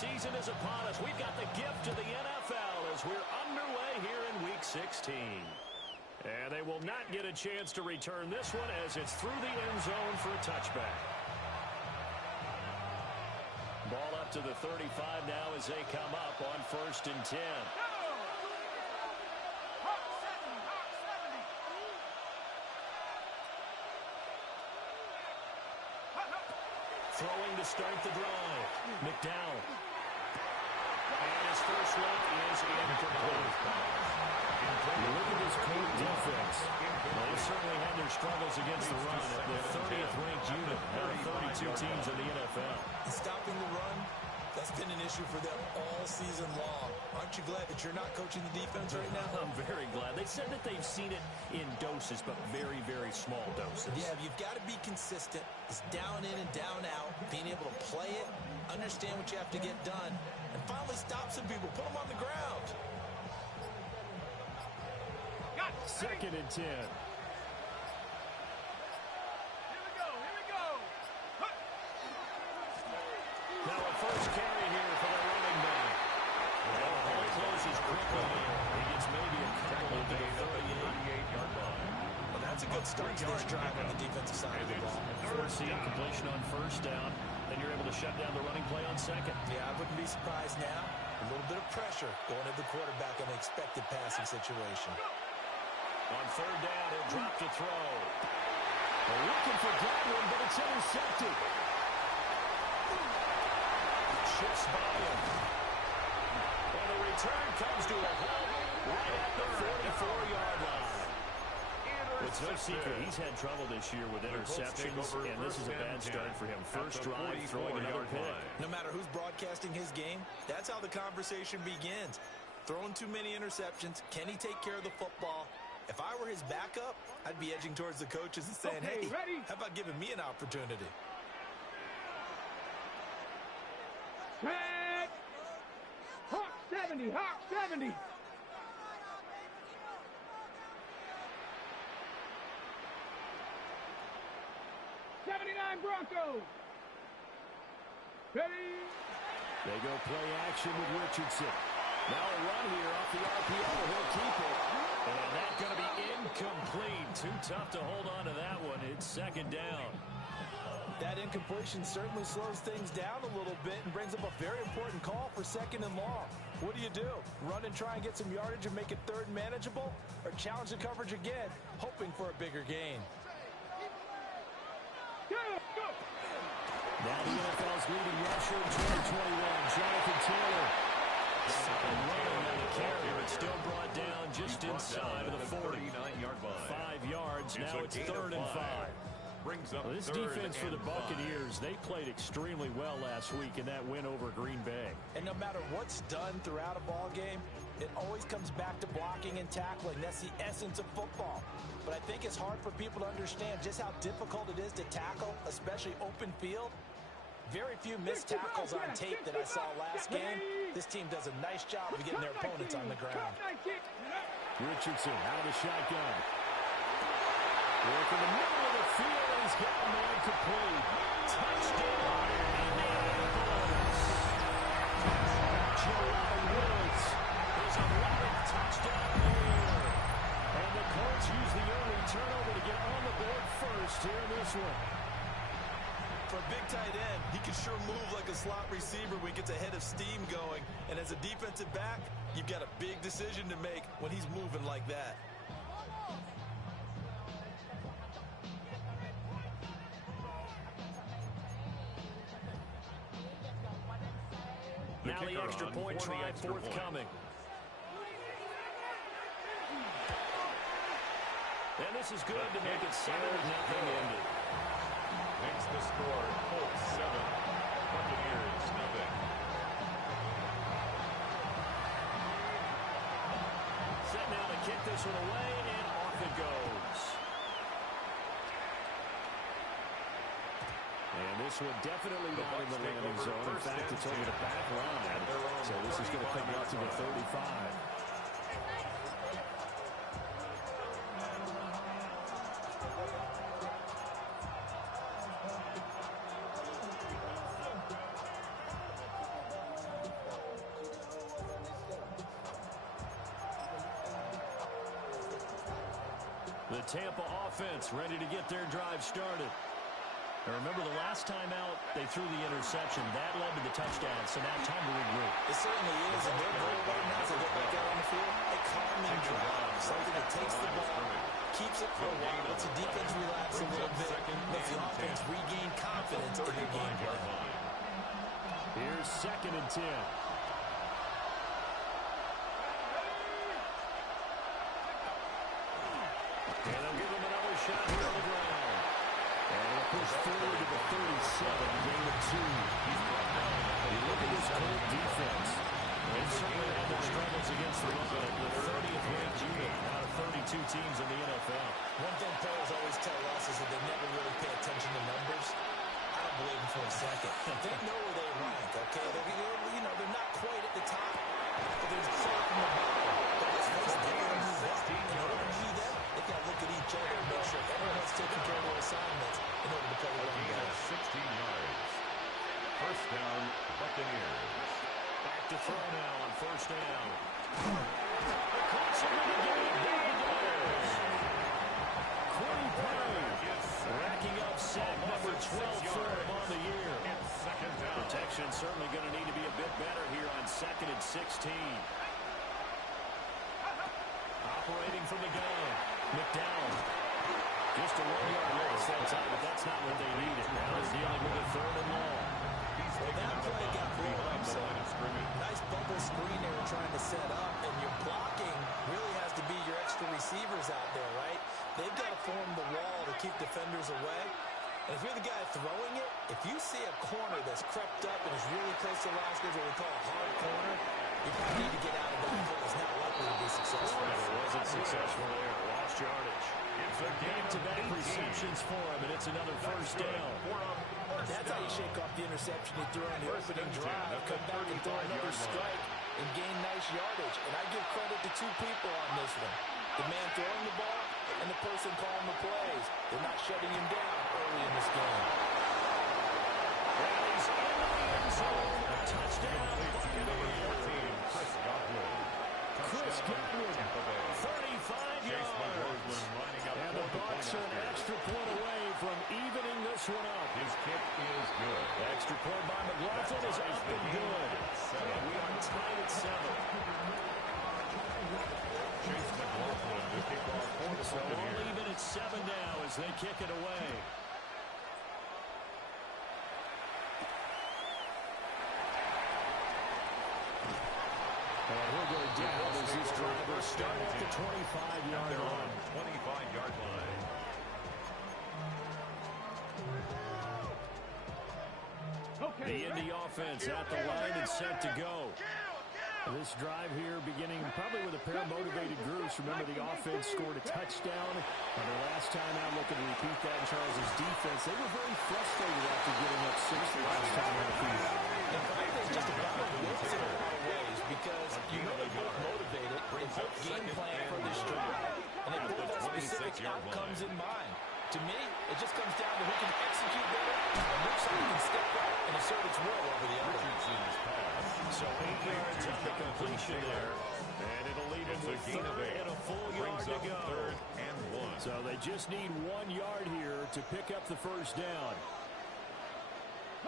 season is upon us. We've got the gift of the NFL as we're underway here in Week 16. And they will not get a chance to return this one as it's through the end zone for a touchback. Ball up to the 35 now as they come up on 1st and 10. Throwing to start the drive. McDowell. And his first look is incomplete. Look at this Colts defense. Well, they certainly had their struggles against the run at the 30th ranked unit out of 32 teams in the NFL. Stopping the run, that's been an issue for them all season long. Aren't you glad that you're not coaching the defense right now? I'm very glad. They said that they've seen it in doses, but very, very small doses. Yeah, you've got to be consistent. It's down in and down out, being able to play it, understand what you have to get done, and finally stop some people, put them on the ground. 2nd and 10. Here we go. Now a first carry here for the running back. And the play closes quickly. He gets maybe a couple of the 38-yard line. Well, that's a good start to this drive on the defensive side of the ball. Force the incompletion on 1st down. Then you're able to shut down the running play on 2nd. Yeah, I wouldn't be surprised now. A little bit of pressure going at the quarterback in an expected passing situation. On 3rd down, he'll drop to throw. They're looking for Godwin, but it's intercepted. Shifts by him. And the return comes to a halt right at the 44-yard line. It's no secret he's had trouble this year with interceptions, and this is a bad start for him. First drive, throwing another pick. No matter who's broadcasting his game, that's how the conversation begins. Throwing too many interceptions, can he take care of the football? If I were his backup, I'd be edging towards the coaches and saying, hey, how about giving me an opportunity? Red! Hawk 70, Hawk 70. Broncos. Ready? They go play action with Richardson. Now a run here off the RPO. He'll keep it. And that's going to be incomplete. Too tough to hold on to that one. It's 2nd down. That incompletion certainly slows things down a little bit and brings up a very important call for 2nd and long. What do? Run and try and get some yardage and make it 3rd and manageable? Or challenge the coverage again, hoping for a bigger gain? Now the NFL's leading rusher in 2021, Jonathan Taylor. And running on the carrier, it's still brought down just inside of the 49-yard line. 5 yards, now it's 3rd and 5. Well, this defense for the Buccaneers, they played extremely well last week in that win over Green Bay. And no matter what's done throughout a ball game, it always comes back to blocking and tackling. That's the essence of football. But I think it's hard for people to understand just how difficult it is to tackle, especially open field. Very few missed tackles on tape that I saw last game. This team does a nice job of getting their opponents on the ground. Richardson out of the shotgun. Work in the middle of the field, and he's got a man complete. Touchdown, Indianapolis. Jelani Woods is 11th touchdown of the year. And the Colts use the early turnover to get on the board first here in this one. For a big tight end, he can sure move like a slot receiver when he gets a head of steam going. And as a defensive back, you've got a big decision to make when he's moving like that. Now the extra point try forthcoming. And this is good to make it 7-0 ended. Makes the score Colts 7, Buccaneers nothing. Set now to kick this one away, and off it goes. And this one definitely not in the landing zone. In fact, it's over the back line. So this is going to come out to the 35. The Tampa offense ready to get their drive started. And remember, the last time out, they threw the interception. That led to the touchdown, so now time to regroup. It certainly is, and their goal right now as they get back out on the field, a calming drive, something that takes the ball, keeps it for a while, lets the defense relax a little bit, lets the offense regain confidence in their game plan. Here's 2nd and 10. And they'll give him another shot here on the ground. And he'll push forward to the 37, gain of 2. You look at this Colt defense. They've certainly had their struggles against the run. The 30th ranked unit out of 32 teams in the NFL. One thing players always tell us is that they never really pay attention to numbers. I don't believe them for a second. They know where they rank, okay? They're not quite at the top, but they're far from the bottom. But let's face it, they're going to move up. In order to do that, they've got to look at each other and make sure everyone's taking care of their assignments in order to play the run game. 16 yards. First down, Buccaneers. Back to throw now on 1st down. The Colts are going to get it down there. Corey Perry racking up sack number 12 for him on the year. Protection certainly going to need to be a bit better here on 2nd and 16. Operating from the gun. McDowell. Just a 1-yard loss that time, but that's not what they needed. Now they're dealing with a 3rd and long. Well, that play got blown up, so nice bubble screen they were trying to set up, and your blocking really has to be your extra receivers out there, right? They've got to form the wall to keep defenders away. And if you're the guy throwing it, if you see a corner that's crept up and is really close to the line scrimmage, what we call a hard corner, you probably need to get out of that hole. It's not likely to be successful. It wasn't successful there. Lost yardage. Back-to-back receptions for him, and it's another 1st down. That's how you shake off the interception you threw on the opening drive. Come back and throw another strike and gain nice yardage. And I give credit to 2 people on this one. The man throwing the ball and the person calling the plays. They're not shutting him down early in this game. He's in the end zone. Touchdown. Chris Godwin, 35 yards. And the Bucs are an extra point away from evening this one up. His kick is good. Extra point by McLaughlin is up and good. And we are tied at 7. Chase McLaughlin to kick off for the So all even at 7 now as they kick it away. And he'll go down as his driver start at the 25-yard line. 25-yard line. The Indy offense at the line and set to go. This drive here beginning probably with a pair of motivated groups. Remember, the offense scored a touchdown on their last time out. Looking to repeat that in Charles' defense. They were very frustrated after giving up 6 the last time on the field. In fact, it's just a battle of wits in a lot of ways because you know they're both motivated. They both game plan for this drive. And they both have specific outcomes in mind. To me, it just comes down to who can execute better and which side can step up and assert its will over the other. So 8 yards on the completion there. And it'll lead him with 3rd and a full yard to go. 3rd and 1. So they just need 1 yard here to pick up the 1st down.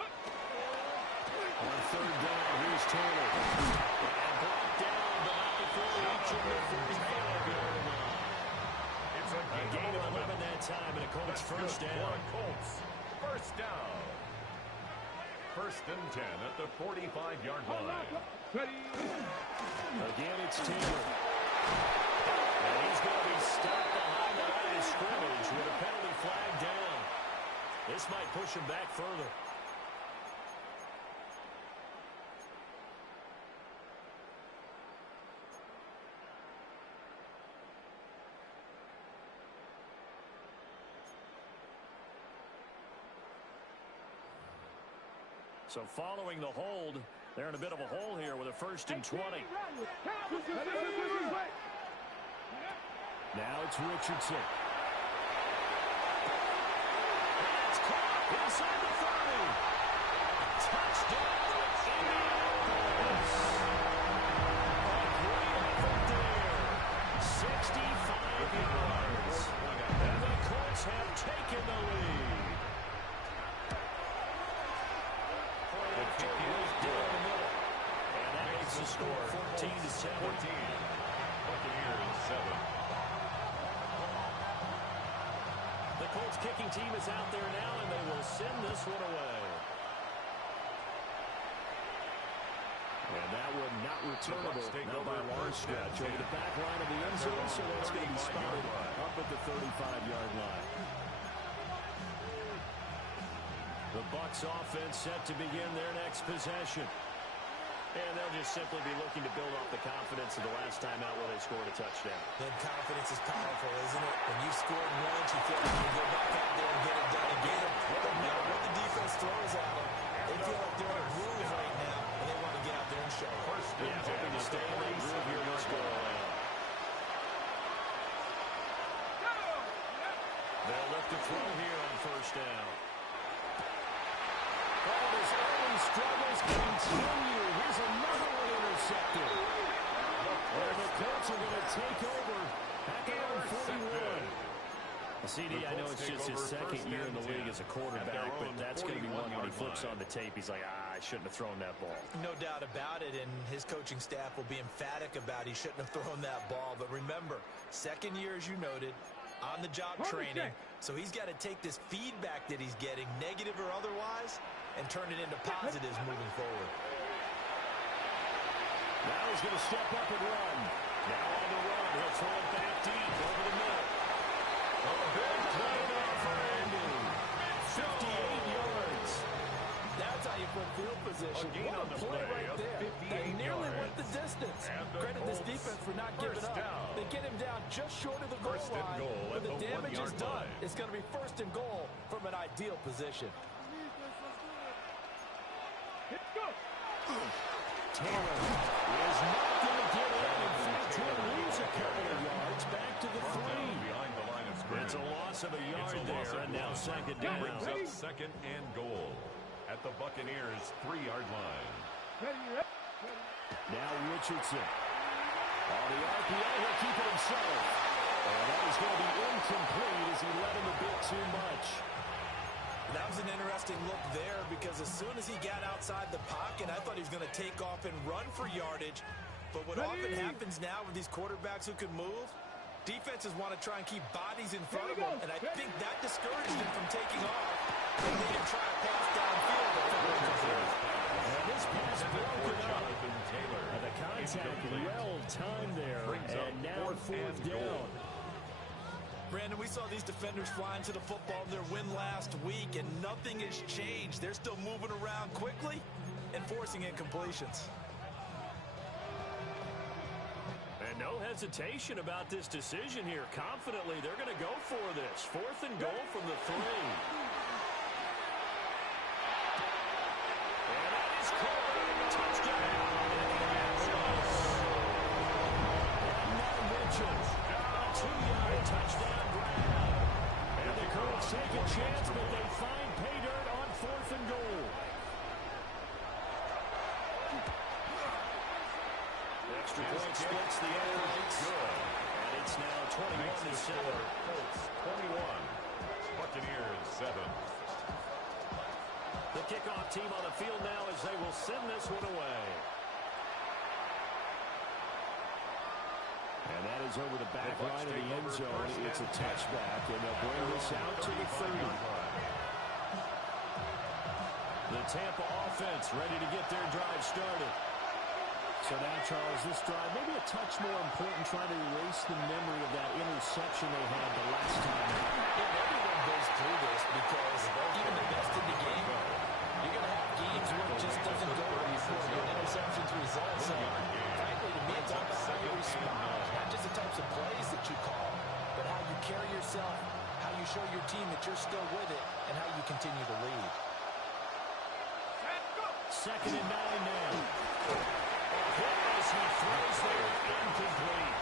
On 3rd down, here's Taylor. And brought down, but not before reaching the 45-yard line. A gain of 11 that time, and a Colts 1st down. Colts 1st down. 1st and 10 at the 45-yard line. Again, it's Taylor. And he's going to be stopped behind the line of scrimmage with a penalty flag down. This might push him back further. So following the hold, they're in a bit of a hole here with a 1st and 20. Now it's Richardson. It's caught inside the 30. Touchdown, Indianapolis. A great effort there. 65 yards. score 14-7. Buccaneers 7. The Colts kicking team is out there now, and they will send this one away. And that one not returnable, not by a large stretch, over the back line of the end zone, so that's going to be spotted up at the 35-yard line. The Bucs offense set to begin their next possession. And they'll just simply be looking to build off the confidence of the last time out where they scored a touchdown. Then confidence is powerful, isn't it? When you've scored once, you feel like you can go back out there and get it done again. No matter what the defense throws at them, they feel like they're in a groove right now, and they want to get out there and show it. Hoping to stay in that groove here this go around. They'll look to throw here on first down. Oh, his early struggles continue. Here's another one intercepted. And the Colts are going to take over back around 41. CD, I know it's just his second year in the league as a quarterback, but that's going to be one when he flips on the tape. He's like, I shouldn't have thrown that ball. No doubt about it, and his coaching staff will be emphatic about he shouldn't have thrown that ball. But remember, second year, as you noted, on-the-job training, so he's got to take this feedback that he's getting, negative or otherwise, and turn it into positives moving forward. Now he's going to step up and run. Now on the run, he'll throw it back deep over the middle. A big play there for Andy. 58 yards. That's how you put field position. What a play right there. That nearly went the distance. Credit this defense for not giving up. They get him down just short of the goal line. When the damage is done, it's going to be first and goal from an ideal position. Taylor is not going to get in. In fact, he'll lose a couple of yards back to the 3. It's a loss of a yard there, and now second down. Brings up second and goal at the Buccaneers' 3-yard line. Now Richardson. On the RPO, he'll keep it himself. And that is going to be incomplete as he led him a bit too much. That was an interesting look there because as soon as he got outside the pocket, I thought he was going to take off and run for yardage. But what often happens now with these quarterbacks who can move, defenses want to try and keep bodies in front of them, and I think that discouraged him from taking off. And they didn't try to pass downfield. And this pass broken up. And the contact well timed there, and now fourth down. Brandon, we saw these defenders flying to the football in their win last week, and nothing has changed. They're still moving around quickly and forcing incompletions. And no hesitation about this decision here. Confidently, they're going to go for this. Fourth and goal from the 3. And that is caught. Touchdown. And now Mitchell. A 2-yard touchdown grab. And the Colts take a chance, but they find pay dirt on fourth and goal. Extra point splits the airways. And it's now 21-7. Colts 21. Buccaneers 7. The kickoff team on the field now as they will send this one away. And that is over the back line of the end zone. It's a touchback, and they'll bring this out to the 30. The Tampa offense ready to get their drive started. So now, Charles, this drive maybe a touch more important, trying to erase the memory of that interception they had the last time. Everyone goes through this because even the best in the game, you're going to have games where it just doesn't go right for you. Interceptions result. So, frankly, to me, it's all about how you respond. Not just the types of plays that you call, but how you carry yourself, how you show your team that you're still with it, and how you continue to lead. Second and 9 now. As he throws there, incomplete.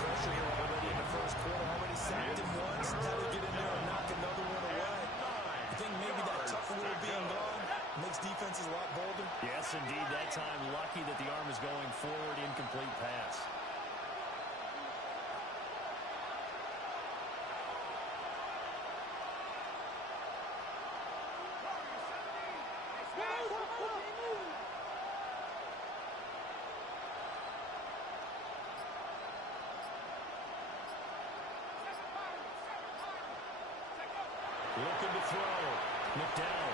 Pressure here already in the first quarter. Already sacked him once. Now to get in there and knock another one away. I think maybe that tough rule being gone makes defenses a lot bolder. Yes, indeed. That time, lucky that the arm is going forward. Incomplete pass. McDowell.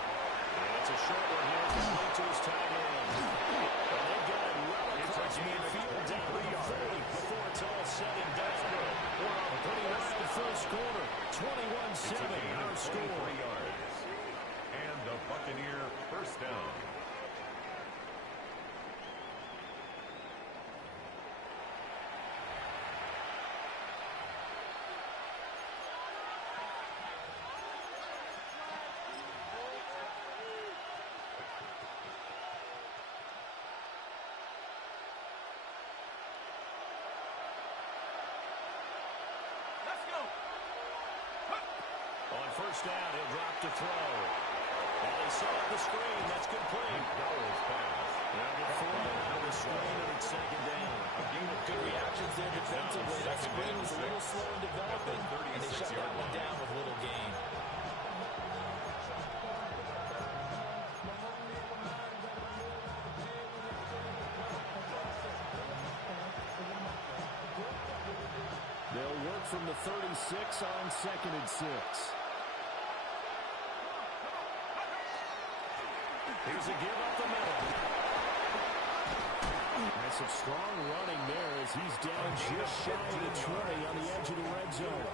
And it's a short one here, complete to his tight end. And they've got it well across midfield down to the 40 before it's all said and done. A pretty wild first quarter. 21-7 our score. And the Buccaneer first down. First down, he'll drop to throw. And they saw up the screen. That's complete. Dowell's pass. They'll get Foreman out of the screen, and it's second down. Good reactions there defensively. That screen was a little slow in developing, and they shut that one down with little gain. They'll work from the 36 on 2nd and 6. Here's a give up the middle. And some strong running there as he's down just shy of the 20 on the edge of the red zone.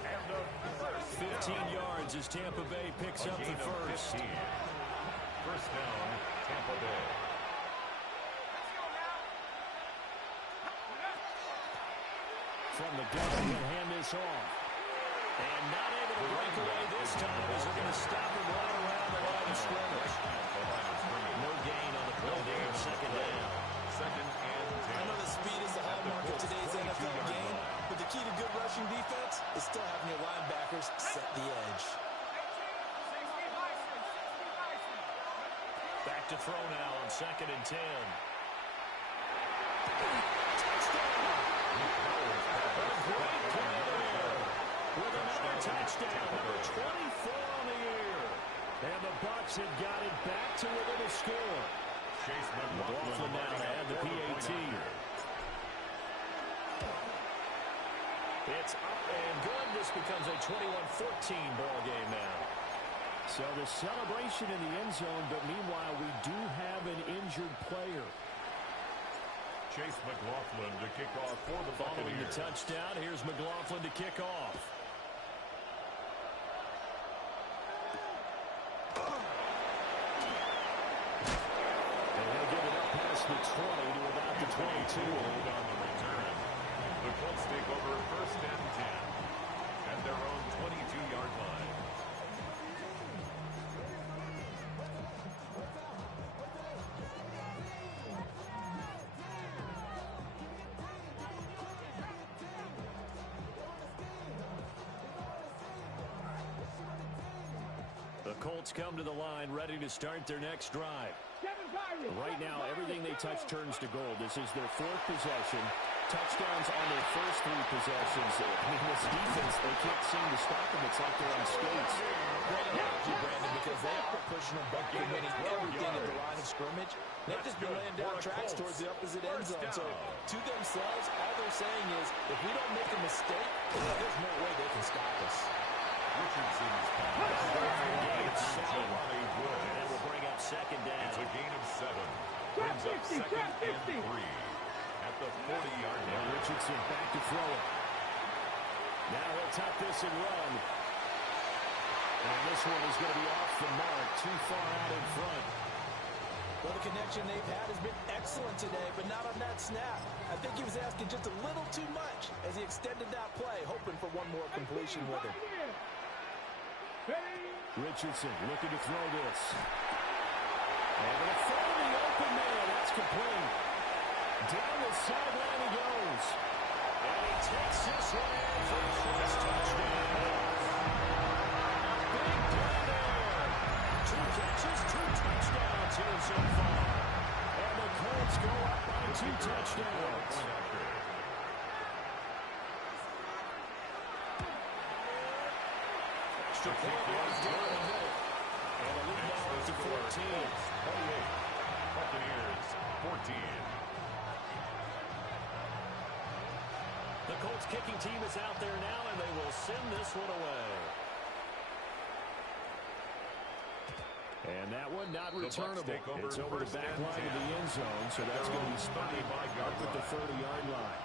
15 yards as Tampa Bay picks up the first. First down, Tampa Bay. From the gun, he'll hand this off. And not able to break away this time as they're going to stop him right around the line of scrimmage. No gain on the play there, second down. Second and 10. I know the speed is the hallmark of today's NFL game, but the key to good rushing defense is still having your linebackers set the edge. Back to throw now on 2nd and 10. Great play there with another touchdown, number 24 on the year. And the Bucs have got it back to within a score. Chase McLaughlin now to add the PAT. It's up and good. This becomes a 21-14 ball game now. So the celebration in the end zone, but meanwhile we do have an injured player. Chase McLaughlin to kick off for the Following the Buccaneers. touchdown, here's McLaughlin to kick off. And he'll give it up past the 20 to about the 22. Hold on the return. The Colts take over first and 10 at their own 22-yard line. The Colts come to the line ready to start their next drive. Right now, everything they touch turns to gold. This is their 4th possession. Touchdowns on their first 3 possessions. I mean, this defense, they can't seem to stop them. It's like they're on skates. Great analogy, Brandon, because they are pushing them back and winning everything at the line of scrimmage. They've just been laying down tracks towards the opposite end zone. So, to themselves, all they're saying is, if we don't make a mistake, there's no way they can stop us. Richardson's pass. Somebody would. And it will bring up second down. It's a gain of 7. Brings up second and 3 at the 40-yard And line. Richardson back to throw it. Now he'll tuck this and run. And this one is going to be off the mark, too far out in front. Well, the connection they've had has been excellent today, but not on that snap. I think he was asking just a little too much as he extended that play, hoping for one more completion with it. Richardson looking to throw this. And going to throw the open man. That's complete. Down the sideline he goes. And he takes this one in for his first touchdown. Big play there. 2 catches, 2 touchdowns here so far. And the Colts go up by 2 touchdowns. Extra point right down the middle. And a lead now up to 14. 28. Buccaneers 14. The Colts kicking team is out there now, and they will send this one away. And that one not returnable. It's over the back line of the end zone, so that's going to be spotted up at the 30-yard line.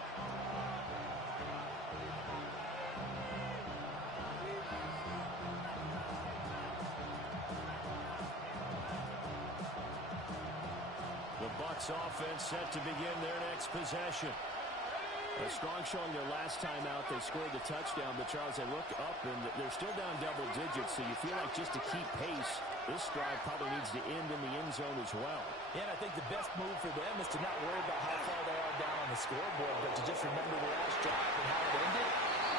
The Bucs offense set to begin their next possession. A strong showing their last time out. They scored the touchdown, but Charles, they look up and they're still down double digits, so you feel like just to keep pace, this drive probably needs to end in the end zone as well. Yeah, and I think the best move for them is to not worry about how far they are down on the scoreboard, but to just remember the last drive and how it ended.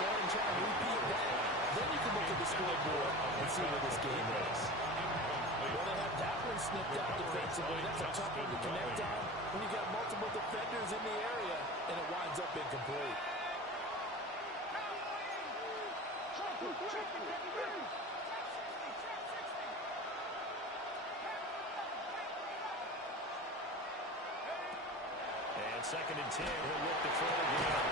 Go ahead and try and repeat that. Then you can look at the scoreboard and see where this game is. Well, they had that one snipped out defensively. That's a tough one to connect on when you got multiple defenders in the area, and it winds up incomplete. And 2nd and 10, he'll look to throw again.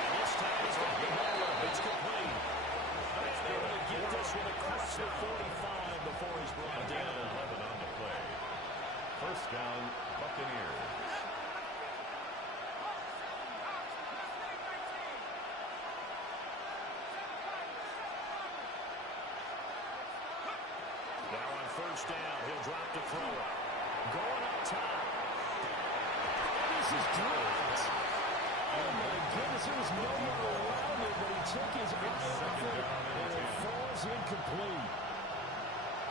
And this time he's got the ball up. It's complete. And able to get this one across the 45 before he's brought down. 11 on the play. First down, Buccaneers. Now on first down, he'll drop the throw. Going up top. This is dropped. Oh, my goodness, there was no one around it, but he took his eye off it, and it falls incomplete.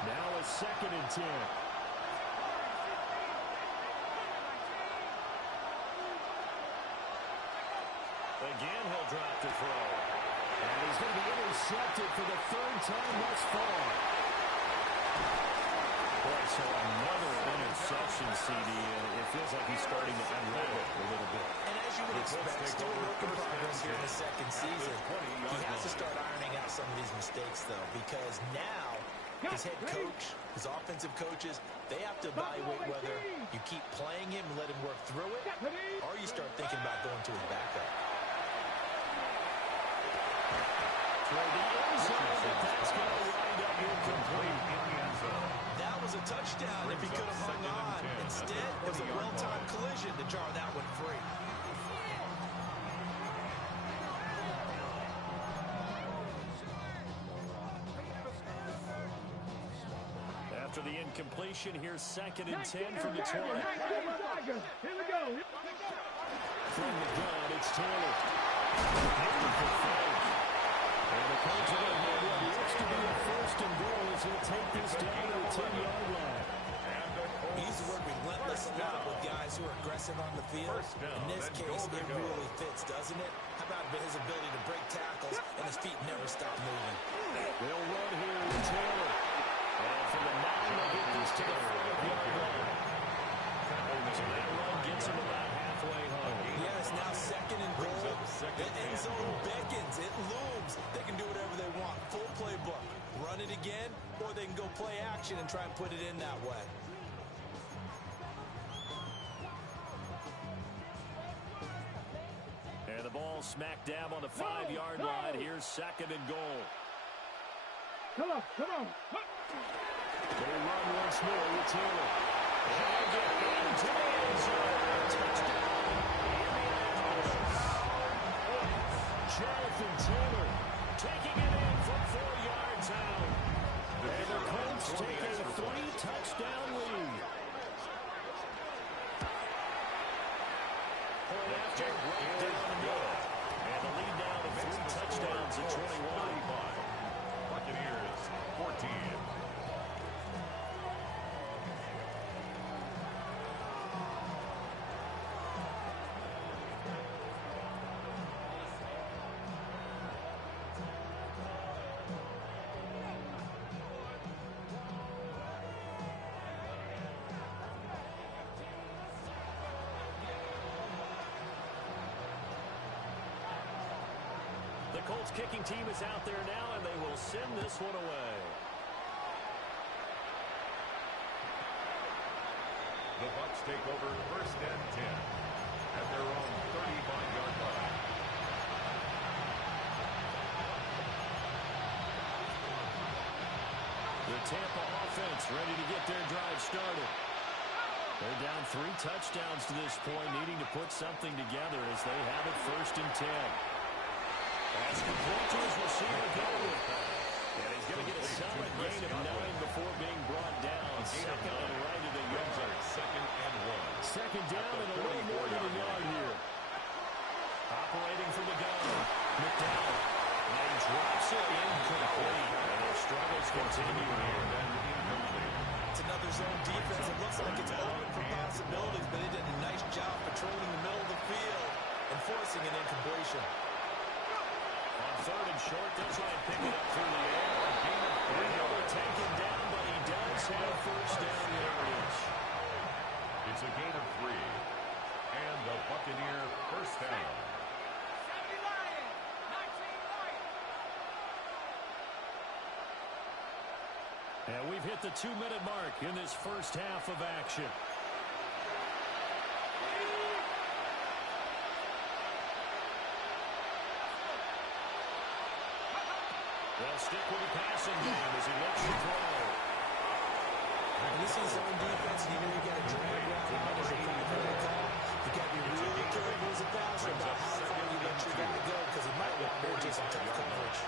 Now a 2nd and 10. Again, he'll drop the throw. And he's going to be intercepted for the 3rd time thus far. Boy, so another interception, CD. It feels like he's starting to unravel a little bit. And as you would expect, still work in progress here in the second season. He has to start ironing out some of these mistakes, though, because now his head coach, his offensive coaches, they have to evaluate whether you keep playing him and let him work through it, or you start thinking about going to his backup. For the end zone, but that's going to wind up incomplete. That was a touchdown if he could have hung on. Instead, it was a well-timed collision to jar that one free. After the incompletion, here's 2nd and 10 from the 20. Here we go. From the gun, it's Taylor. Beautiful fake. And the Colts are going to have what looks to be a 1st and goal as he'll take this down to the 10-yard line. He's worked relentless lot with guys who are aggressive on the field. In this case, it really fits, doesn't it? How about his ability to break tackles and his feet never stop moving? They'll run here with Taylor. And from the 9, they'll get this to the 5-yard line. So that run gets him about halfway home. Yes, now 2nd and goal. The end zone beckons. It looms. They can do whatever they want. Full playbook. Run it again, or they can go play action and try and put it in that way. And the ball smack dab on the 5-yard line. Here's 2nd and goal. Come on, come on. They run once more with Taylor. And they get into the end zone. Touchdown. Jonathan Taylor taking it in from 4 yards out. And the Colts take a 3-touchdown lead. Point after, right down the middle. And the lead now to 3 touchdowns at 21. Buccaneers, 14. The Colts kicking team is out there now, and they will send this one away. The Bucs take over 1st and 10 at their own 35-yard line. The Tampa defense ready to get their drive started. They're down 3 touchdowns to this point, needing to put something together as they have it 1st and 10. That's complete to his receiver, Goldman. And he's going to get a solid gain of 9 before being brought down. Second and right of the yard. Second and 1. Second down and a little more than a yard here. Operating from the gun, McDowell. And he drops it incomplete. And their struggles continue here. It's another zone defense. It looks like it's open for possibilities, but they did a nice job patrolling the middle of the field and forcing an incompletion. On 3rd and short, they'll try and pick it up through the air. And he'll be taken down, but he does have 1st down yardage. It's a gain of 3. And the Buccaneer 1st down. And we've hit the 2-minute mark in this first half of action. They'll stick with the passing game as he looks to throw. And this is zone defense, and you know you got a drag route line as a primary call. You got to be really careful as a passer about how far you let your guy go, because he might want more just some tough coverage.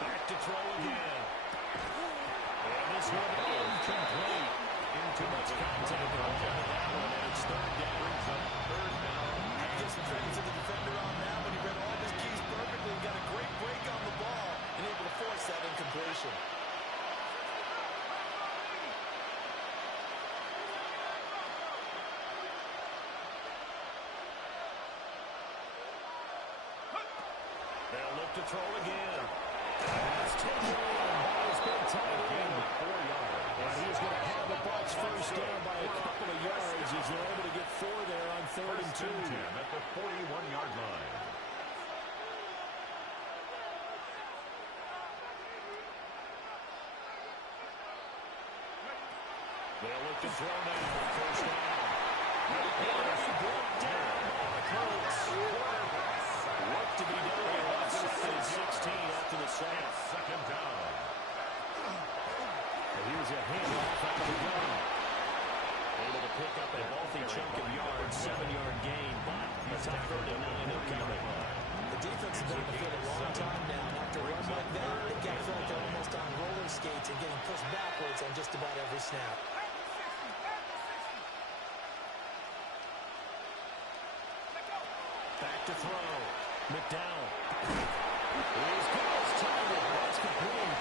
Back to throw again. And this one incomplete. Too much contact on that one, and it's 3rd down. Give some credit to the defender on that when he read all his keys perfectly and got a great break on the ball and able to force that incompletion. They'll look to throw again. That's taken in by his big tight end. 4 yards. And he's going to have the Bucs 1st down by a couple of yards as they're able to get 4 there on 3rd and 2. At the 41-yard line. They'll look to throw now. 1st down. Brought down by the Colts. Work to be done here on 2nd and 16 after the sack. 2nd down. And here's a handoff out of the gun. Able to pick up a healthy chunk of yards, 7-yard gain, but it's a 3rd and 9 incoming. The defense has been on the field a long time now, and after a run like that, they got to feel like they're almost on roller skates and getting pushed backwards on just about every snap. Back to throw. McDowell. He's got his target. That's complete.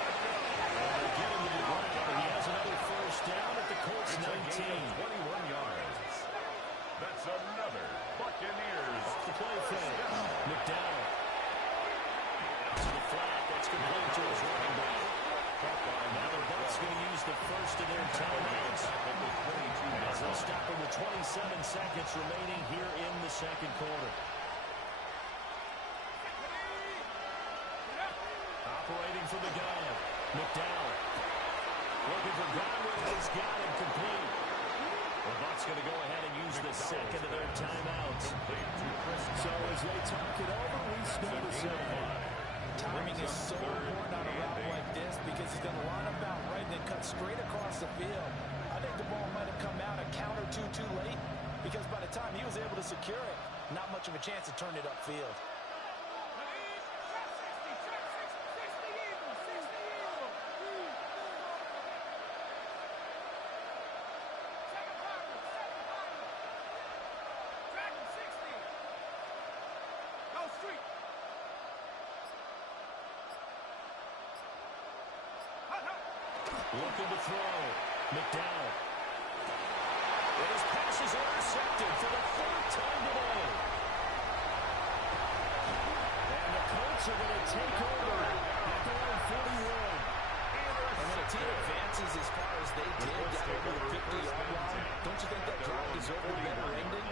And they get him to the ground. He has another 1st down at the Colts 19. 21 yards. That's another Buccaneers. Off the play fake. McDowell. Out to the flat. That's complete to his running back. Now the Bucs going to use the 1st of their timeouts. As they'll stop him with 27 seconds remaining here in the 2nd quarter. Operating from the gun, McDowell. Looking for Godwin, he's got him complete. The Bucs going to go ahead and use the 2nd of their timeouts. So as they talk it over, we start to say, timing is so important on a route like this because he's going to line up out right and then cut straight across the field. I think the ball might have come out a count or two too late because by the time he was able to secure it, not much of a chance to turn it upfield. Looking to throw. McDowell. And his pass is intercepted for the 3rd time today. And the Colts are going to take over at their own 41. And when a team advances as far as they did, got over the 50-yard line, don't you think that drive deserved a better ending?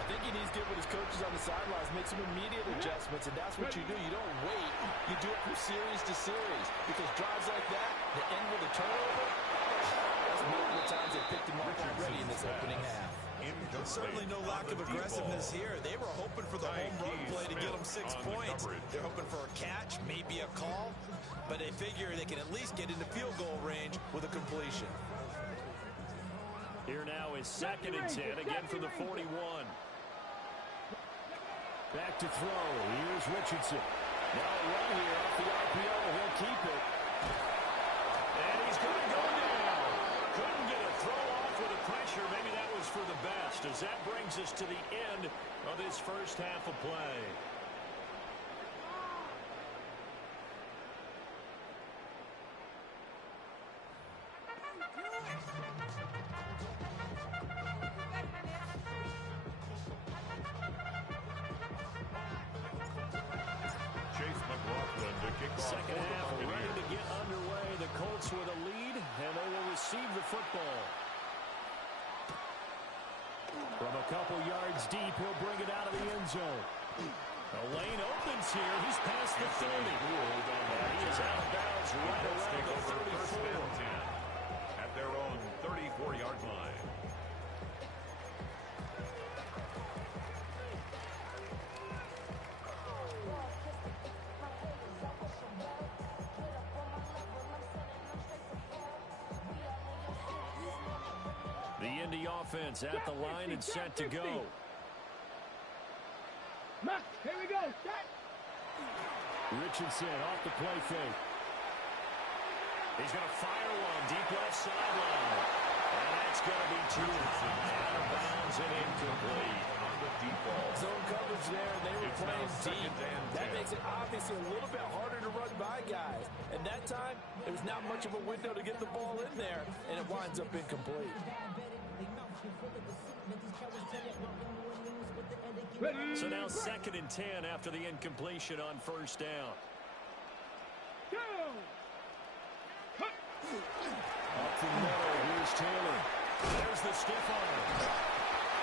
I think he needs to get with his coaches on the sidelines, make some immediate adjustments, and that's what you do. You don't wait. You do it from series to series because drives like that, the end with a turnover, that's multiple times it picked him up already in this opening half. Certainly no lack of aggressiveness here. They were hoping for the home run play to get them 6 points. They're hoping for a catch, maybe a call, but they figure they can at least get into field goal range with a completion. Here now is 2nd and 10, again from the 41. Back to throw. Here's Richardson. Now a run here off the RPO. He'll keep it. And he's going to go down. Couldn't get a throw off with the pressure. Maybe that was for the best, as that brings us to the end of this first half of play. Second half ready to get underway. The Colts with a lead, and they will receive the football. From a couple yards deep, he'll bring it out of the end zone. The lane opens here. He's past the 30. And he is out of bounds right around the 34. At their own 34-yard line. The Indy offense at the line and set to go. Here we go. Set. Richardson off the play fake. He's going to fire one deep left sideline. And that's going to be two. Out of bounds and incomplete. On the deep ball. Zone coverage there, and they were playing deep. That makes it obviously a little bit harder to run by guys. And that time, there was not much of a window to get the ball in there, and it winds up incomplete. So now 2nd and 10 after the incompletion on first down. Go. Up the middle, here's Taylor. There's the stiff arm.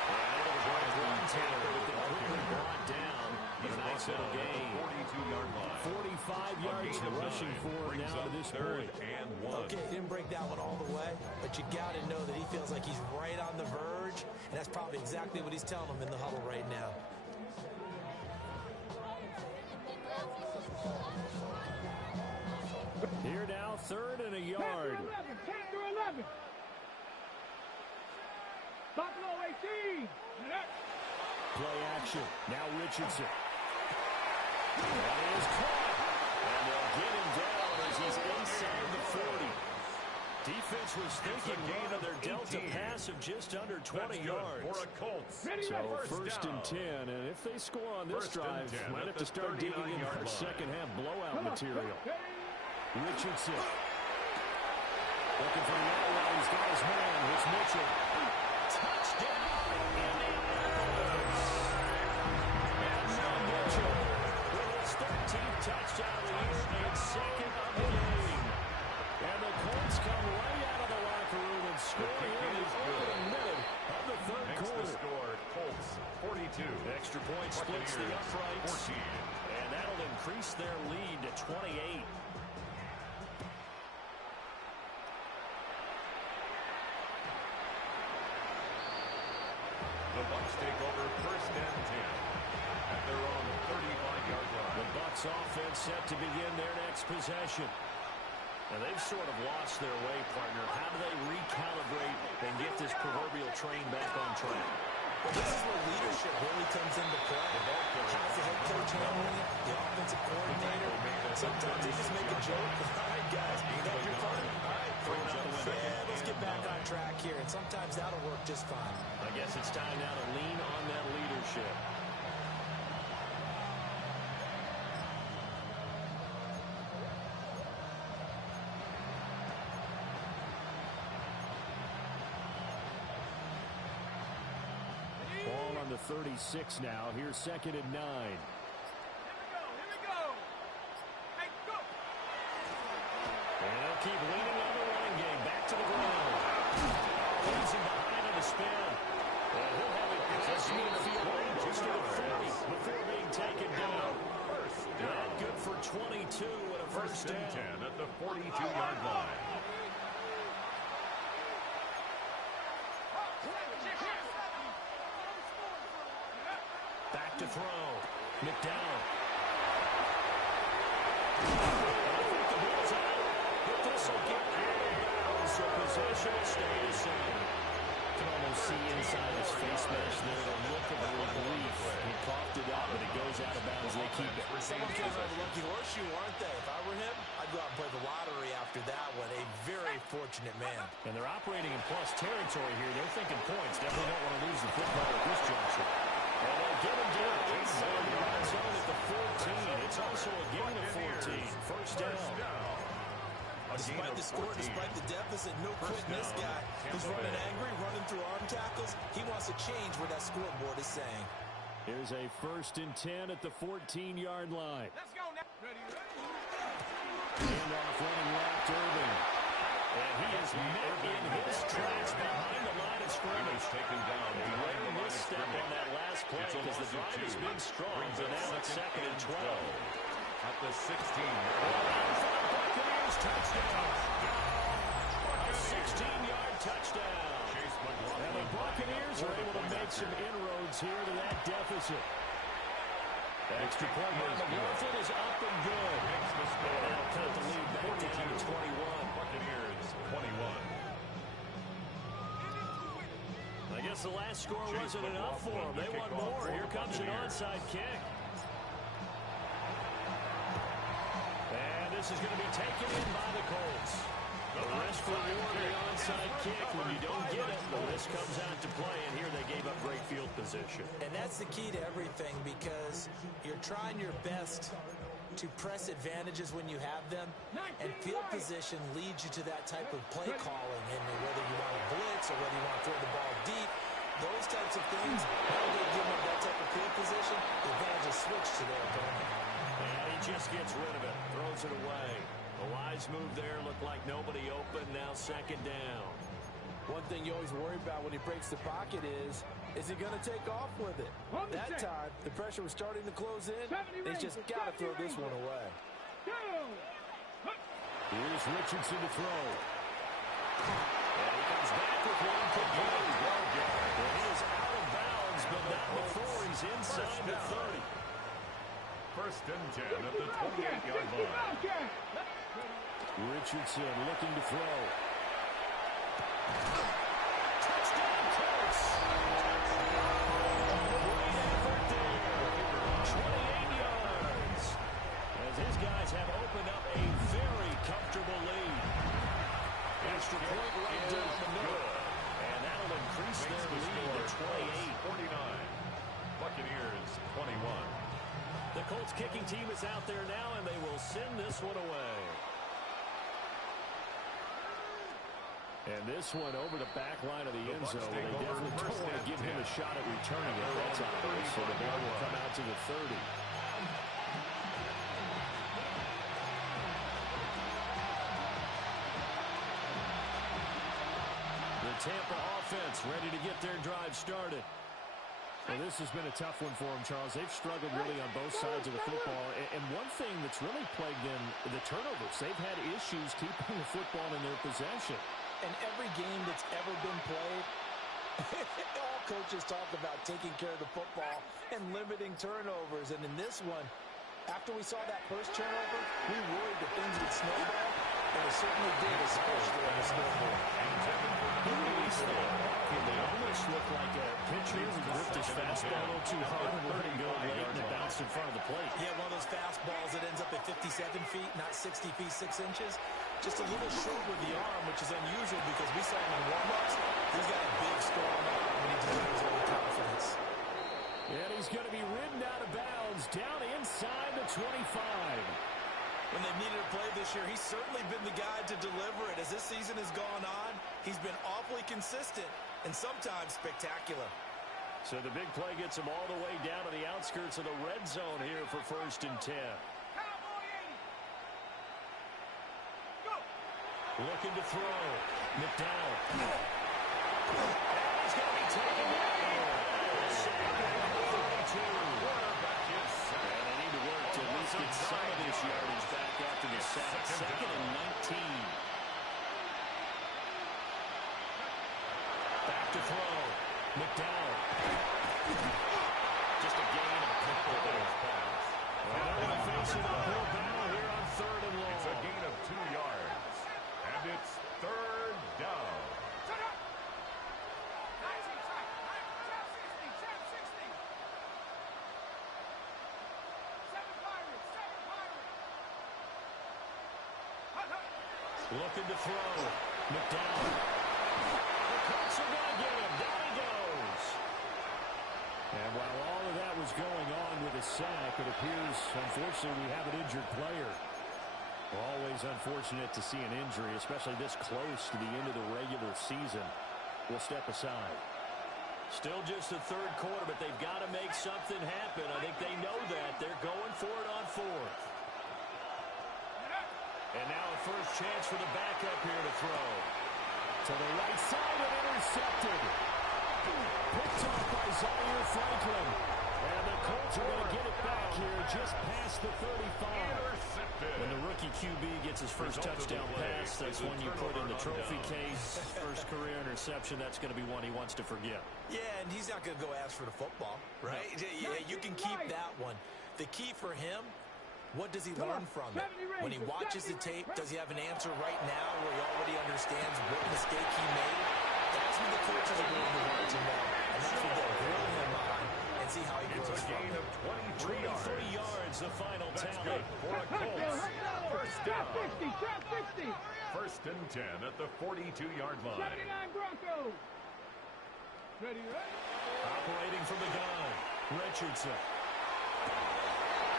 And it'll bring Taylor with the quickly brought down. A nice little gain. 42-yard line. 45 yards rushing for him now to this point. And 1. Okay, didn't break that one all the way, but you got to know that he feels like he's right on the verge, and that's probably exactly what he's telling them in the huddle right now. Here now, 3rd and a yard. 10 through 11. Buffalo 18. Play action. Now Richardson. That is caught. And they'll get him down as he's inside the 40. Defense was thinking one of their delta pass of just under 20 yards. For a Colts. So first and 10, and if they score on this drive, might have to start digging in for second half blowout material. Richardson. Looking for the outline. He's got his man. It's Mitchell. Touchdown, Indianapolis. And now Mitchell with his 13th touchdown of the year and 2nd of the game. And the Colts come right out of the locker room and score here in the opening minute of the third quarter. The score, Colts 42. Extra point splits the uprights. 14. And that'll increase their lead to 28. The Bucs take over first and 10 at their own 35-yard line. The Bucs offense set to begin their next possession. And they've sort of lost their way, partner. How do they recalibrate and get this proverbial train back on track? This is where leadership really comes into play. How's the head coach handling it? The offensive coordinator. Sometimes they just make a joke. All right, guys, you got your fun. All right, yeah, let's get back on track here. And sometimes that'll work just fine. I guess it's time now to lean on that leadership. Ball on the 36 now. Here's 2nd and 9. Here we go. Hey, go. And they'll keep leaning on the running game. Back to the ground. Leads him behind on the spin. And he'll have it past midfield just to the 40 before being taken down. And good for 22 and a first and down. 10 at the 42-yard line. to throw. McDowell. The ball's out, but this will get out of bounds, so possession will stay the same. You can almost see inside his face mesh there the look of relief. He coughed it out, but it goes out of bounds. They keep it. Someone came out of a lucky horseshoe, aren't they? If I were him, I'd go out and play the lottery after that one. A very fortunate man. And they're operating in plus territory here. They're thinking points. Definitely don't want to lose the football at this juncture. And they'll get him down inside the red zone at the 14. It's also a gain of 14. First down. Despite the score, despite the deficit, no quitting this guy. He's running angry, running through arm tackles. He wants to change what that scoreboard is saying. Here's a 1st and 10 at the 14-yard line. Let's go now. Ready, ready. Handoff running left, Irving. And he is met in his tracks behind the line of scrimmage. Taken down behind the line of misstep scrimmage. on that last play because the drive has been strong. So now it's 2nd and 12. At the 16. Buccaneers touchdown. A 16-yard touchdown. And the Buccaneers are able to make some inroads here to that deficit. Extra point by McLaughlin is up and good. And that'll cut the lead back down to 21. Buccaneers 21. I guess the last score wasn't enough for them. They want more. Here comes an onside kick. And this is going to be taken in by the Colts. The risk reward the onside kick. When you don't get it, the risk comes out to play. And here they gave up great field position. And that's the key to everything because you're trying your best to press advantages when you have them. And field position leads you to that type of play calling. And whether you want to blitz or whether you want to throw the ball deep, those types of things, now they give them that type of field position, the advantage is switched to their opponent. And he just gets rid of it, throws it away. A wise move there, looked like nobody open, now 2nd down. One thing you always worry about when he breaks the pocket is he going to take off with it? That time, the pressure was starting to close in. He's just got to throw this one away. Here's Richardson to throw. And he comes back with one complete. And he is out of bounds, but not before he's inside the 30. 1st and 10 at the 28-yard line. Richardson looking to throw. Touchdown, Colts! Great effort there. 28 yards. As his guys have opened up a very comfortable lead. Extra point right down the middle. And that'll increase their lead to 28. 49. Buccaneers 21. The Colts kicking team is out there now, and they will send this one away. And this one over the back line of the end zone. They definitely don't want to give him a shot at returning it. That's obvious. So the ball will come out to the 30. The Tampa offense ready to get their drive started. Well, this has been a tough one for them, Charles. They've struggled really on both sides of the football. And one thing that's really plagued them, the turnovers. They've had issues keeping the football in their possession. And every game that's ever been played, all coaches talk about taking care of the football and limiting turnovers. And in this one, after we saw that first turnover, we worried that things would snowball. And they certainly did, especially on the scoreboard. He released that. It almost looked like a pitcher who gripped his fastball a little too hard and let it go late and it bounced in front of the plate. Yeah, one of those fastballs that ends up at 57 feet, not 60 feet, 6 inches. Just a little short with the arm, which is unusual because we saw him in warm-ups. He's got a big, strong arm when he delivers it with confidence. And he's going to be ridden out of bounds down inside the 25. When they've needed a play this year, he's certainly been the guy to deliver it. As this season has gone on, he's been awfully consistent and sometimes spectacular. So the big play gets him all the way down to the outskirts of the red zone here for 1st and 10. Looking to throw. McDowell. He's going to be taken down here. And they need to work to at least get some of this yardage back after the sack. 2nd and 19. Back to throw. McDowell. Just a gain of a couple of those passes. And they're going to face an uphill battle here on 3rd and long. It's a gain of 2 yards. And it's 3rd down. Looking to throw. McDowell. The Colts are going to get him. Down he goes. And while all of that was going on with a sack, it appears, unfortunately, we have an injured player. Always unfortunate to see an injury, especially this close to the end of the regular season. We'll step aside. Still just the 3rd quarter, but they've got to make something happen. I think they know that. They're going for it on 4th. And now a first chance for the backup here to throw. To the right side and intercepted. Picked off by Zaire Franklin. And the Colts are going to get it back here just past the 35. When the rookie QB gets his first touchdown pass, that's one you put in the trophy case. First career interception, that's going to be one he wants to forget. Yeah, and he's not going to go ask for the football, right? No. Yeah, you can keep that one. The key for him, what does he learn from it? When he watches the tape, does he have an answer right now where he already understands what mistake he made? That's what the coaches are going to want to know. And that's what they'll grill him on and see how he grows from it. 23 yards, the final tally. For a Colts. First down. 50. First and 10 at the 42-yard line. 79 Broncos. Ready? Operating from the gun, Richardson.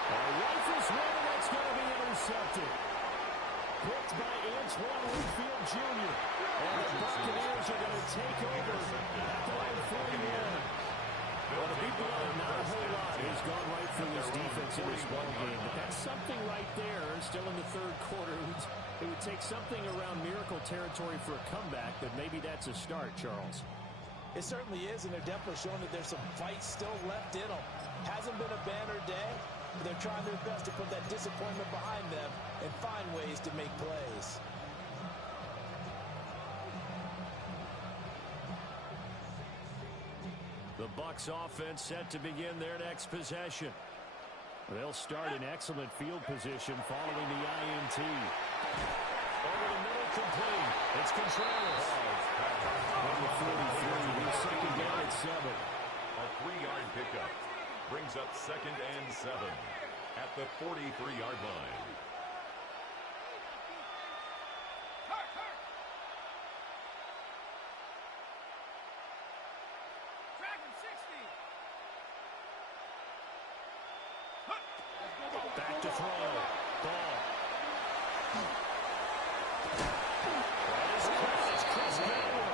Rifles one, and that's going to be intercepted. Picked by Antoine Winfield Jr. And the Buccaneers are going to take over at the line 41. Well, to be blunt, not a whole lot has gone right for this defense in this ballgame. But that's something right there, still in the 3rd quarter. It would take something around miracle territory for a comeback, but maybe that's a start, Charles. It certainly is, and they're definitely showing that there's some fight still left in them. Hasn't been a banner day. They're trying their best to put that disappointment behind them and find ways to make plays. The Bucs offense set to begin their next possession. They'll start in excellent field position following the INT. Over the middle, complete. It's Contreras. Number 43, he's second down at 7. A 3-yard pickup. Brings up 2nd and 7 at the 43-yard line. Back to throw. Ball. That is Chris Godwin.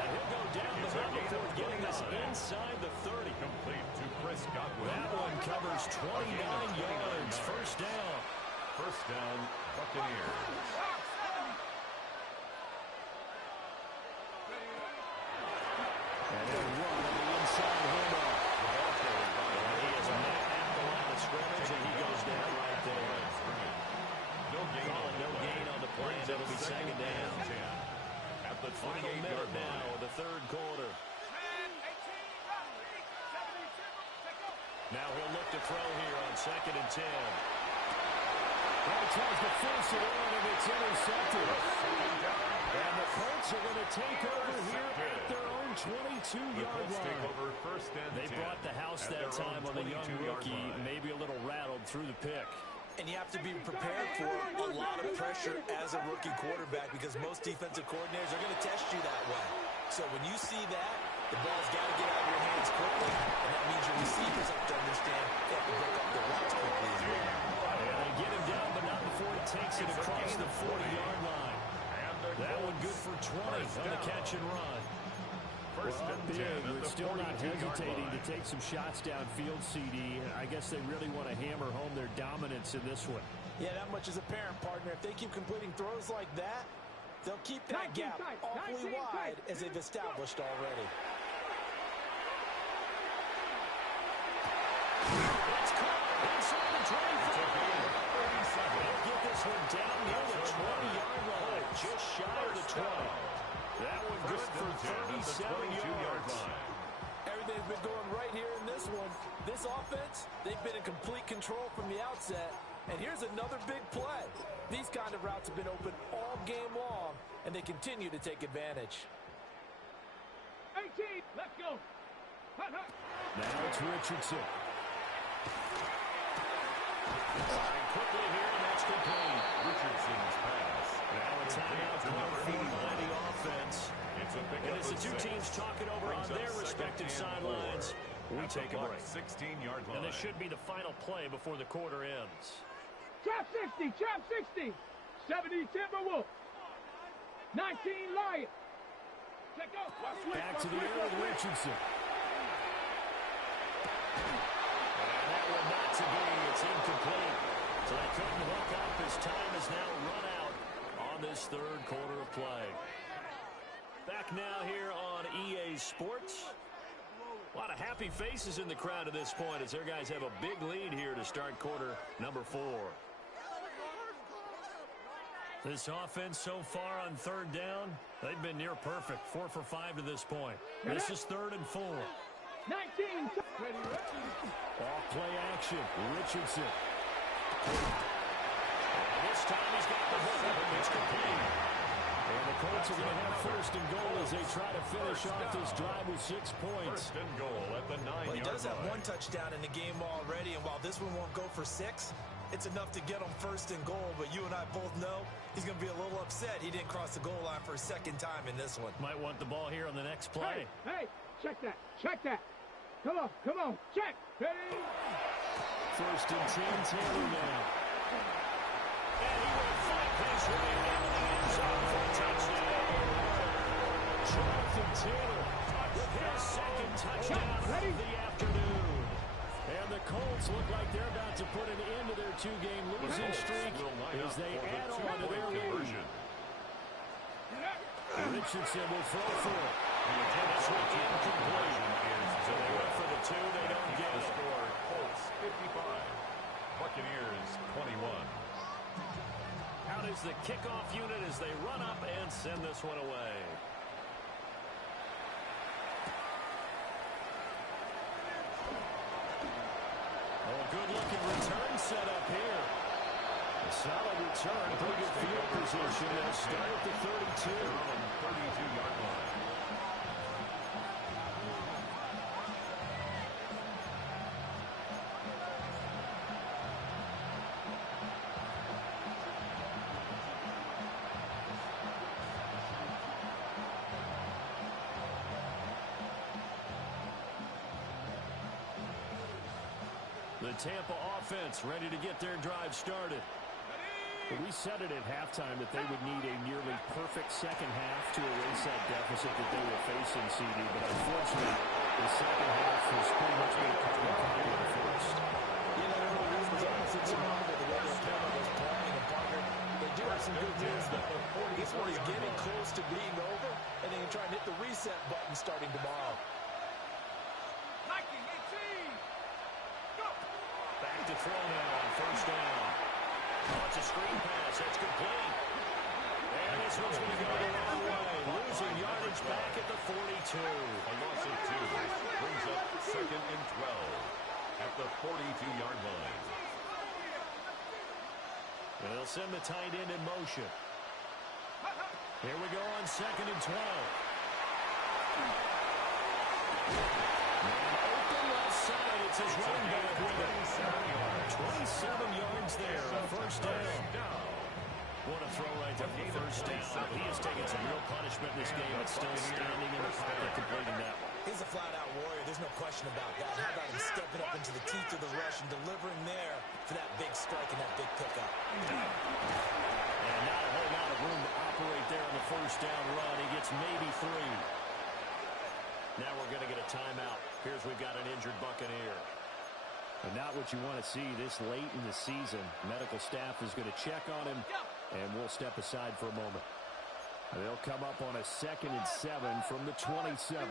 And he'll go down the middle before getting this inside the 30. Complete to Chris Godwin. That one covers 29 yards. First down. First down, Buccaneers. And he'll run on the inside handoff. And he is met at the line of scrimmage, and he goes down right there. No gain on the play, and it'll be second down. At the Final 28-yard minute line. now of the 3rd quarter. Now he'll look to throw here on 2nd and 10. Well, he tries to force it in, and it's intercepted. And the Colts are going to take over here at their own 22-yard line. They brought the house that time on the young rookie, maybe a little rattled through the pick. And you have to be prepared for a lot of pressure as a rookie quarterback because most defensive coordinators are going to test you that way. So when you see that, the ball's got to get out of your hands quickly, and that means your receivers have to understand they have to break up the routes quickly as well. And they get him down, but not before he takes it across the 40-yard line. That one good for 20 on the catch and run. Well, big, but still not hesitating to take some shots downfield, CD. I guess they really want to hammer home their dominance in this one. Yeah, that much is apparent, partner. If they keep completing throws like that, they'll keep that gap awfully wide as they've established already. It's caught inside the 25. They'll get this one down near the 20-yard line, just shy of the 20. That one good for 37 yards. Everything's been going right here in this one. They complete control from the outset. And here's another big play. These kind of routes have been open all game long, and they continue to take advantage. 18, let's go. Hut, hut. Now it's Richardson. Firing quickly here, and that's complete. Richardson's pass. Now a timeout called by the offense. And as the two teams talk it over on their respective sidelines, we take a break. 16-yard line. And this should be the final play before the quarter ends. Trap 60, trap 60. 70 Timberwolves. 19 Lions. Check out. Back to the air with Richardson. And that one not to be. It's incomplete. So they couldn't hook up. His time is now run out on this third quarter of play. Back now here on EA Sports. A lot of happy faces in the crowd at this point as their guys have a big lead here to start quarter number 4. This offense so far on third down, they've been near perfect. 4 for 5 to this point. This is 3rd and 4. 19. Off play action. Richardson. And this time he's got the hook. It's complete. And the Colts are going to have 1st and goal as they try to finish off this drive with 6 points. 1st and goal at the 9-yard line. Well, he does have 1 touchdown in the game already, and while this one won't go for 6, it's enough to get him 1st and goal. But you and I both know he's going to be a little upset he didn't cross the goal line for a 2nd time in this one. Might want the ball here on the next play. Hey, check that, check that. Come on, check. Ready? 1st and 10, Taylor now. And he will fight his way into the end zone for a touchdown. Jonathan Taylor with his 2nd touchdown of the afternoon. And the Colts look like they're about to put an end to their 2-game losing streak as they add on to their lead. Richardson will throw for it. This one incomplete. So they went for the 2, they don't get it. Score, Colts 55, Buccaneers 21. Out is the kickoff unit as they run up and send this one away. Oh, good-looking return set up here. A solid return, pretty good field position. They'll start at the 32. 32-yard line. The Tampa offense ready to get their drive started. We said it at halftime that they would need a nearly perfect second half to erase that deficit that they were facing, CD. But unfortunately, the second half was pretty much going to carbon copy of the first. You know, one of the reasons offensive surrounded the way their camera was playing and partner, they do have some good news, though. This one is getting close to being over, and they can try and hit the reset button starting tomorrow. Back to throw now on 1st down. Oh, it's a screen pass. That's complete. And this one's going to go the wrong way. Losing yardage back at the 42. A loss of 2 brings up 2nd and 12 at the 42-yard line. They'll send the tight end in motion. Here we go on 2nd and 12. Open left side. It's his running back with it. 27 yards there. 1st down. What a throw right there for 1st down. He has taken some real punishment in this game, but still standing in the pocket completing that one. He's a flat-out warrior. There's no question about that. How about him stepping up into the teeth of the rush and delivering there for that big strike and that big pickup. And not a whole lot of room to operate there on the 1st down run. He gets maybe 3. Now we're going to get a timeout. Here's we've got an injured Buccaneer. And not what you want to see this late in the season. Medical staff is going to check on him, and we'll step aside for a moment. They'll come up on a 2nd and 7 from the 27.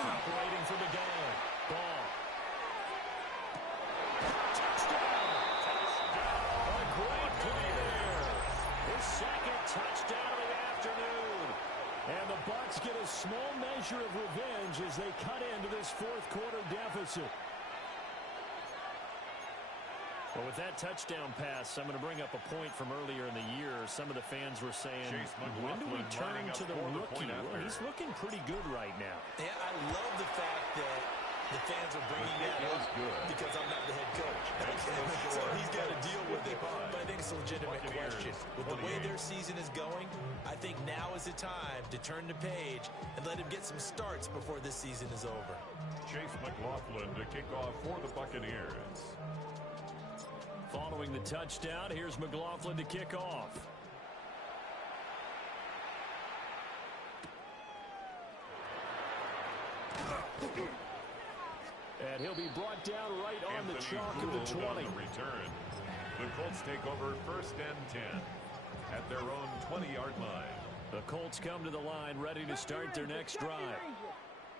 Operating for the down. Ball. Touchdown! A great play there. His 2nd touchdown of the afternoon. measure of revenge as they cut into this fourth quarter deficit. Well, with that touchdown pass, I'm going to bring up a point from earlier in the year. Some of the fans were saying, when do we turn to the rookie? Well, he's looking pretty good right now. Yeah, I love the fact that the fans are bringing that up because I'm not the head coach. So he's got to deal with it. But I think it's a legitimate question. With the way their season is going, I think now is the time to turn the page and let him get some starts before this season is over. Chase McLaughlin to kick off for the Buccaneers. Following the touchdown, here's McLaughlin to kick off. And he'll be brought down right on the chalk of the 20. On the return. The Colts take over 1st and 10 at their own 20-yard line. The Colts come to the line ready to start their next drive.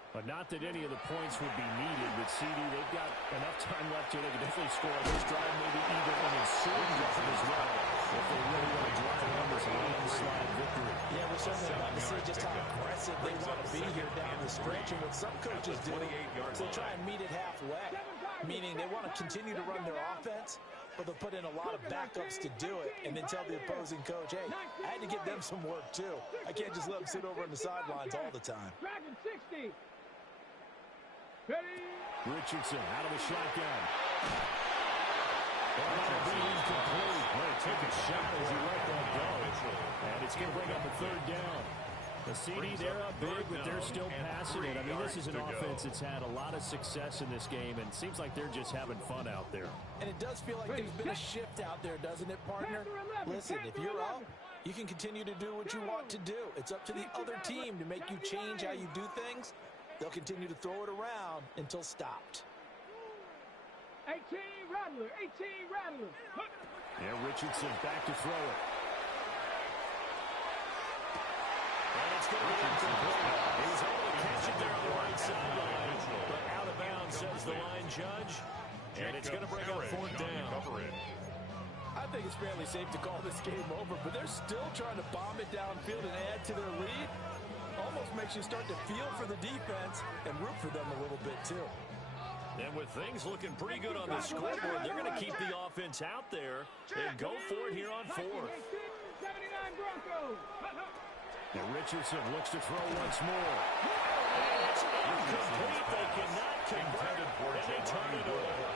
But not that any of the points would be needed, but CD, they've got enough time left here. They can definitely score on this drive, maybe even an ensuing drive as well, if they really want to drive home this landslide victory. Yeah, we're certainly about to see just how aggressive they want to be here down the stretch. And what some coaches do is they try and meet it halfway, meaning they want to continue to run their offense, but they'll put in a lot of backups to do it and then tell the opposing coach, hey, I had to give them some work too. I can't just let them sit over on the sidelines all the time. Dragon 60. Richardson out of the shotgun. That'll be incomplete. Well, take a shot as he let that go. And it's going to bring up a 3rd down. The CD, they're up big, but they're still passing it. I mean, this is an offense that's had a lot of success in this game, and it seems like they're just having fun out there. And it does feel like there's been a shift out there, doesn't it, partner? Listen, if you're up, you can continue to do what you want to do. It's up to the other team to make you change how you do things. They'll continue to throw it around until stopped. 18 Rattler, 18 Rattler. Yeah, Richardson back to throw it. And it's going to be incomplete. He was able to catch it there on the right sideline, but out of bounds, says the line judge. And it's going to bring up 4th down. I think it's fairly safe to call this game over, but they're still trying to bomb it downfield and add to their lead. Almost makes you start to feel for the defense and root for them a little bit, too. And with things looking pretty good on the scoreboard, they're going to keep the offense out there and go for it here on 4th. 79 Broncos. And Richardson looks to throw once more. And it's incomplete. They cannot convert it, and they turn it over.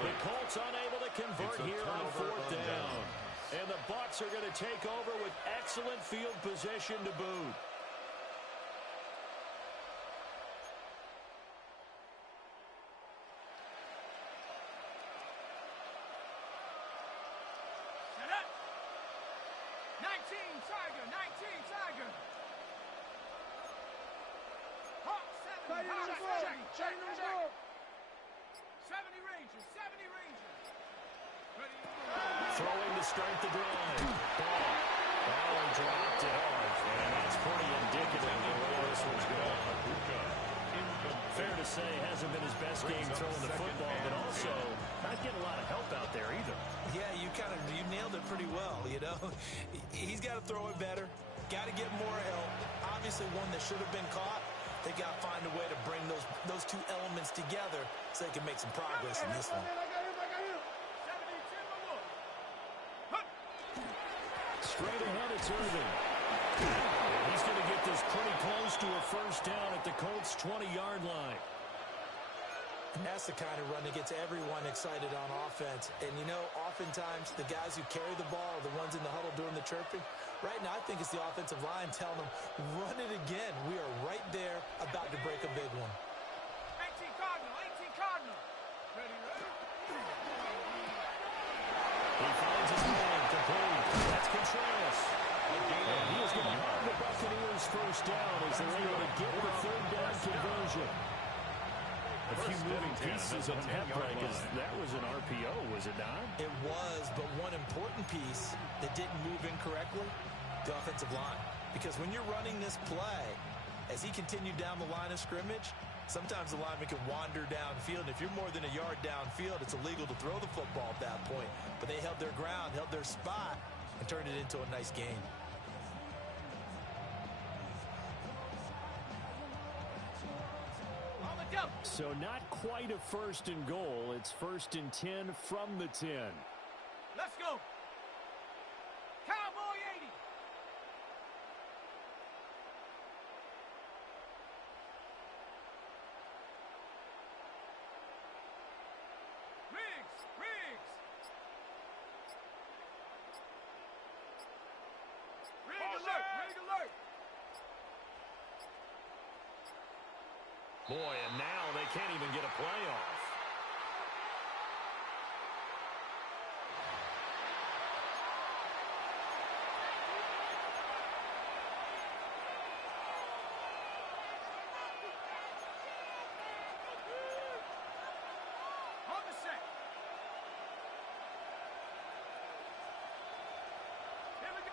The Colts unable to convert here on 4th down. And the Bucs are going to take over with excellent field position to boot. Throwing to start the drive. Ball dropped it off, and that's pretty indicative of where this one's going. Fair to say, hasn't been his best game throwing the football, but also not getting a lot of help out there either. Yeah, you nailed it pretty well, you know. He's got to throw it better. Got to get more help. Obviously, one that should have been caught. They got to find a way to bring those two elements together so they can make some progress in this one. Straight ahead, it's Irvin. He's going to get this pretty close to a 1st down at the Colts' 20-yard line. And that's the kind of run that gets everyone excited on offense. And, you know, oftentimes the guys who carry the ball are the ones in the huddle doing the chirping. Right now, I think it's the offensive line telling them, run it again. We are right there about to break a big one. 18 Cardinal, 18 Cardinal. Ready. He finds his man, complete. That's Contreras. And he is going to have the Buccaneers 1st down as they're able to get the 3rd down conversion. A few moving pieces on that play, because that was an RPO, was it not? It was, but one important piece that didn't move incorrectly, the offensive line. Because when you're running this play, as he continued down the line of scrimmage, sometimes the lineman can wander downfield. If you're more than a yard downfield, it's illegal to throw the football at that point. But they held their ground, held their spot, and turned it into a nice game. So not quite a first and goal. It's first and 10 from the 10. Let's go. Cowboy 80. Riggs. Rig alert. Boy, and now they can't even get a play off. On the set. Here we go.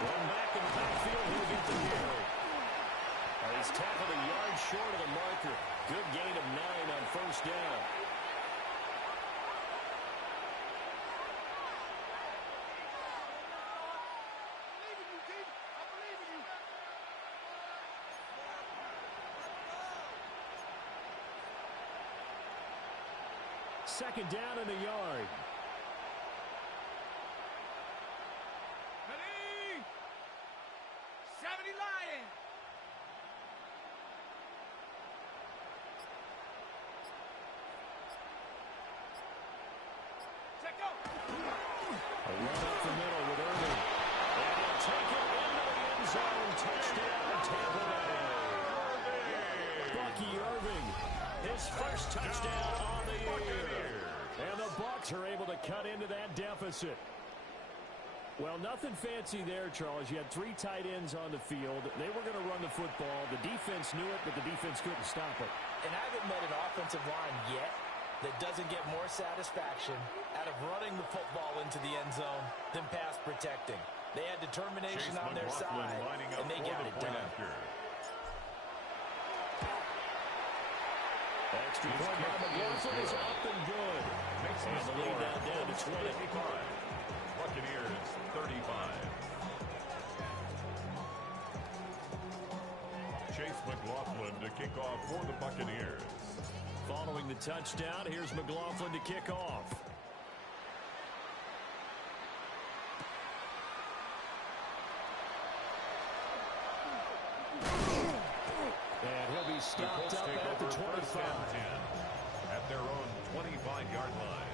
Run back in the backfield. He'll get the carry. He's tackled a yard short of the marker. Good gain of 9 on first down. Second down and a yard. Ready? 70 Lion. Check go. A run up the middle with Irving. And he'll take it into the end zone. Touchdown, Tampa Bay. Bucky Irving, his first touchdown on the year. And the Bucs are able to cut into that deficit. Well, nothing fancy there, Charles. You had 3 tight ends on the field. They were going to run the football. The defense knew it, but the defense couldn't stop it. And I haven't met an offensive line yet that doesn't get more satisfaction out of running the football into the end zone than pass protecting. They had determination on their side, and they got it done. Extra point by McLaughlin is up and good. And the lead now down to 20. Buccaneers 35. Chase McLaughlin to kick off for the Buccaneers. Following the touchdown, here's McLaughlin to kick off. And he'll be stopped up at the 25. At their own 25-yard line.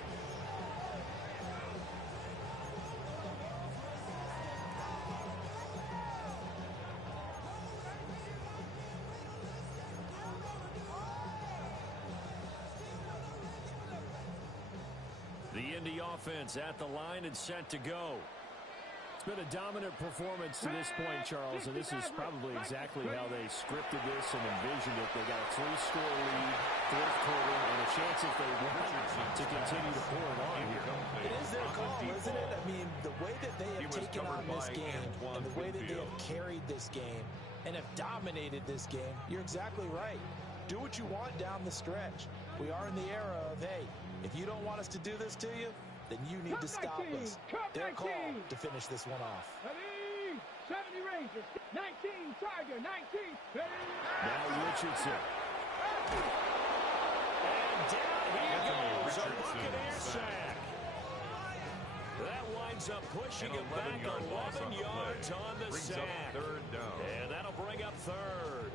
The Indy offense at the line and set to go. It's been a dominant performance to this point, Charles, and this is probably exactly how they scripted this and envisioned it. They got a 3-score lead, fourth quarter, and a chance if they want to continue to pour it on here. It is their call, isn't it? I mean, the way that they have taken on this game and the way that they have carried this game and have dominated this game, you're exactly right. Do what you want down the stretch. We are in the era of, hey, if you don't want us to do this to you, then you need to stop us. Their call to finish this one off. Ready? 70 Rangers. 19 Tiger. 19. Ready? Now Richardson. And down he goes. A Buccaneer sack. That winds up pushing him back 11 yards on the sack. Third down. And that'll bring up third.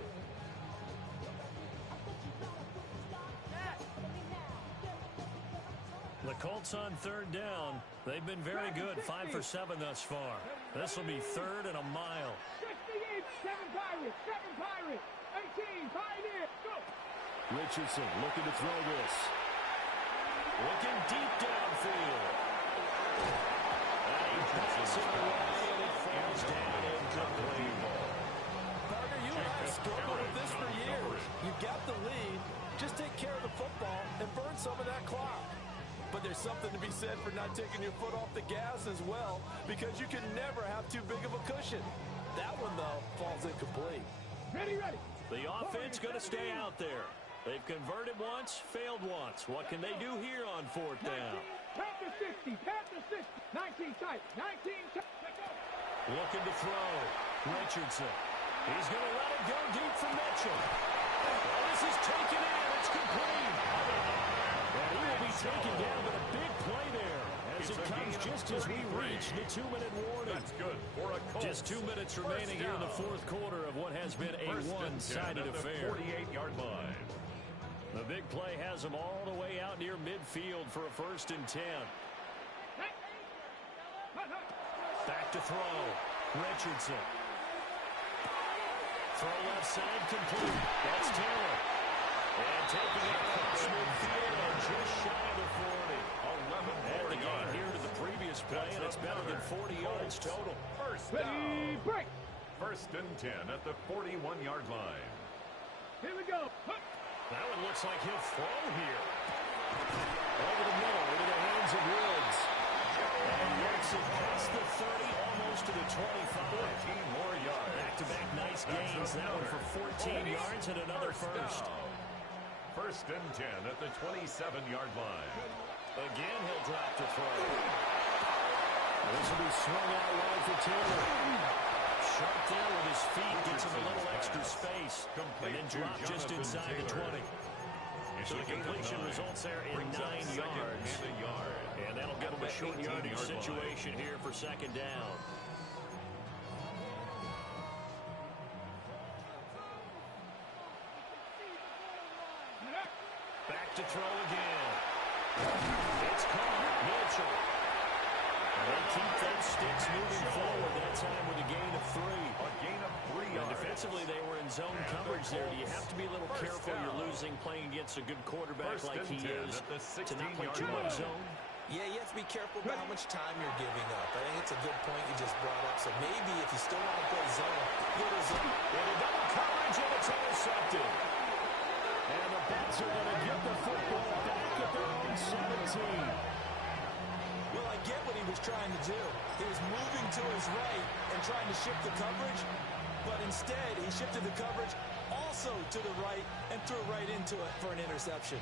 The Colts on third down. They've been very good, 5 for 7 thus far. This will be third and a mile. 68, 7 Pirates, 7 Pirates, 18 Pioneers, go! Richardson looking to throw this. Looking deep downfield. And he passes it away, and it falls down incomplete. Partner, you and I have struggled with this for years. You've got the lead. Just take care of the football and burn some of that clock. But there's something to be said for not taking your foot off the gas as well, because you can never have too big of a cushion. That one, though, falls incomplete. Ready. The offense going to stay out there. They've converted once, failed once. What can they do here on fourth down? Panther 60, Panther 60, 19 tight, 19 tight, let go! Looking to throw. Richardson. He's going to let it go deep for Mitchell. Well, this is taken in. It's complete. And he will be taken down, but a big play there. As it comes just as we reach the 2-minute warning. That's good for a Colts. Just 2 minutes remaining here in the fourth quarter of what has been a one-sided affair. 48-yard line. The big play has them all the way out near midfield for a 1st and 10. Back to throw. Richardson. Throw left side complete. That's Taylor. And taking it across midfield just shy of the 40. 11 And the gain yards. here to the previous play, and it's better than 40 yards total. First Ready, down. break. 1st and 10 at the 41-yard line. Here we go. That one looks like he'll throw here. Over the middle, into the hands of Woods. And works it past the 30, almost to the 25. 14 more yards. Back-to-back nice gains. That one for 14 yards and another first. Down. 1st and 10 at the 27-yard line. Again, he'll drop to throw. This will be swung out wide for Taylor. Sharp there with his feet, gets him a little extra space, and then dropped just inside the 20. So the completion results there in 9 yards. And that'll give him a short yardage situation here for 2nd down. Back to throw again. It's caught. Mitchell. And they keep those sticks moving forward, that time with a gain of 3. A gain of 3 And yards. defensively, they were in zone coverage there. You have to be a little careful. You're losing playing against a good quarterback like he is to not play too much zone. Yeah, you have to be careful about how much time you're giving up. I think it's a good point you just brought up. So maybe if you still want to play zone, go to zone. And a double coverage, and it's intercepted. And the Bucs are going to get the football back at their own 17. Well, I get what he was trying to do. He was moving to his right and trying to shift the coverage, but instead he shifted the coverage also to the right and threw right into it for an interception.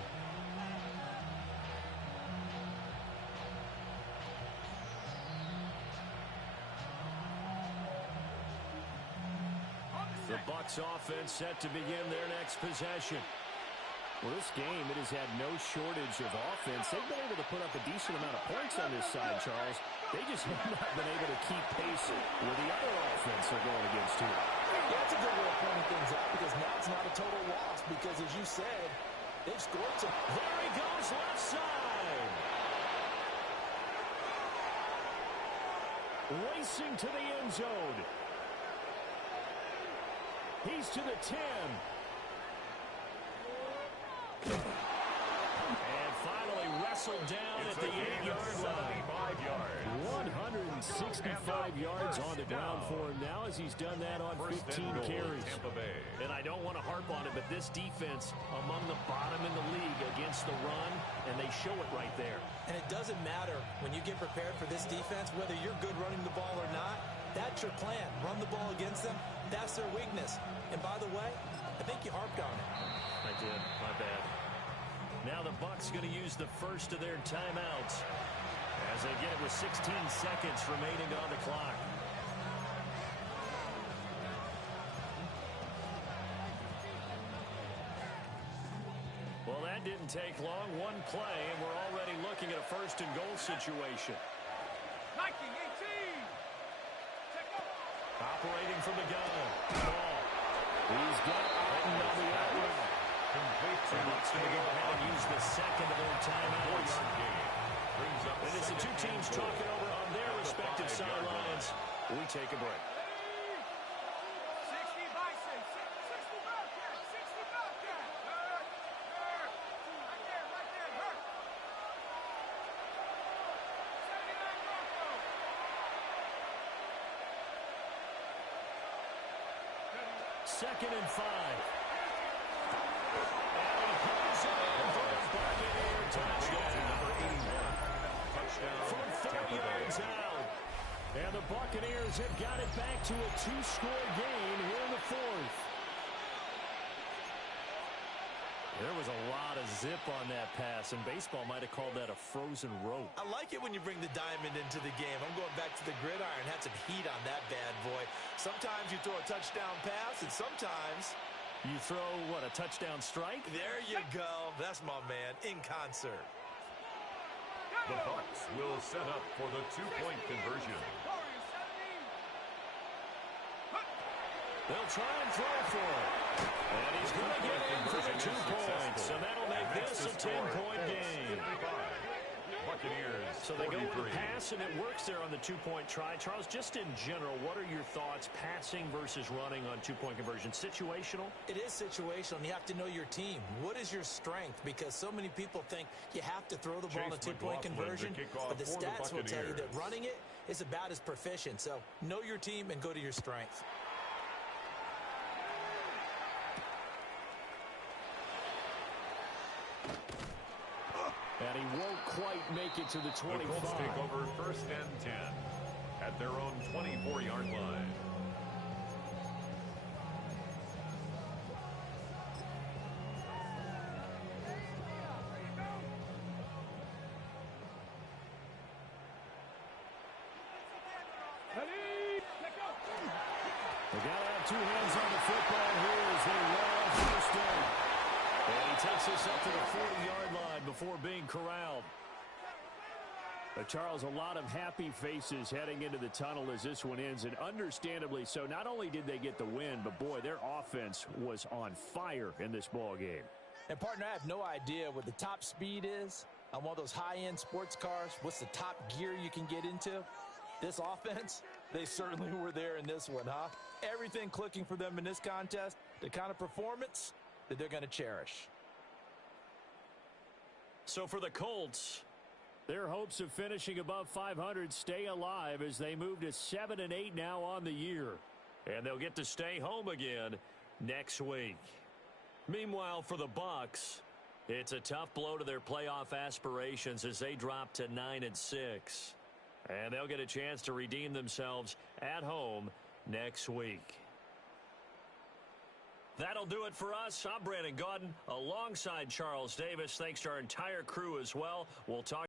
The Bucs offense set to begin their next possession. Well, this game, it has had no shortage of offense. They've been able to put up a decent amount of points on this side, Charles. They just have not been able to keep pace with the other offense they're going against here. Yeah, that's a good way of pointing things out because now it's not a total loss because, as you said, they've scored some. There he goes, left side. Racing to the end zone. He's to the 10. And finally wrestled down at the 8-yard line. 165 yards on the ground for him now as he's done that on 15 carries. And I don't want to harp on it, but this defense among the bottom in the league against the run, and they show it right there. And it doesn't matter when you get prepared for this defense, whether you're good running the ball or not, that's your plan. Run the ball against them. That's their weakness. And by the way, I think you harped on it. I did. My bad. Now the Bucs going to use the first of their timeouts as they get it with 16 seconds remaining on the clock. Well, that didn't take long. One play, and we're already looking at a 1st and goal situation. Nike 18. Operating from the gun. Ball. He's got Alton on the outrun. The Bucs going to go ahead and use the second of their timeouts. And as the two teams talking over on their respective sidelines, we take a break. 60 Bison. 60 Bobcat. 60 Bobcat. Right there. Hurt. 79 Bronco. 2nd and 5. And he pulls it in for a Buccaneer touchdown. From 30 yards out. And the Buccaneers have got it back to a 2-score game here in the 4th. There was a lot of zip on that pass, and baseball might have called that a frozen rope. I like it when you bring the diamond into the game. I'm going back to the gridiron. Had some heat on that bad boy. Sometimes you throw a touchdown pass, and sometimes You throw, what, a touchdown strike? There you go. That's my man, in concert. The Bucs will set up for the two-point conversion. They'll try and throw for it. And he's going to get in for the 2 points. And that'll make this a 10-point game. Buccaneers, so they go with 43. the pass, and it works there on the 2-point try. Charles, just in general, what are your thoughts passing versus running on 2-point conversion? Situational? It is situational, and you have to know your team. What is your strength? Because so many people think you have to throw the ball in a 2-point conversion, but the stats will tell you that running it is about as proficient. So know your team and go to your strength. And he won't quite make it to the 25. The Colts take over 1st and 10 at their own 24-yard line. They got to have 2 hands on the football here as they run on 1st down. And he takes us up to the 40-yard line before being corralled. Charles, a lot of happy faces heading into the tunnel as this one ends, and understandably so. Not only did they get the win, but, boy, their offense was on fire in this ball game. And, partner, I have no idea what the top speed is on one of those high-end sports cars. What's the top gear you can get into? This offense, they certainly were there in this one, huh? Everything clicking for them in this contest, the kind of performance that they're going to cherish. So for the Colts, their hopes of finishing above 500 stay alive as they move to 7-8 now on the year. And they'll get to stay home again next week. Meanwhile, for the Bucs, it's a tough blow to their playoff aspirations as they drop to 9-6. And they'll get a chance to redeem themselves at home next week. That'll do it for us. I'm Brandon Gaudin alongside Charles Davis. Thanks to our entire crew as well. We'll talk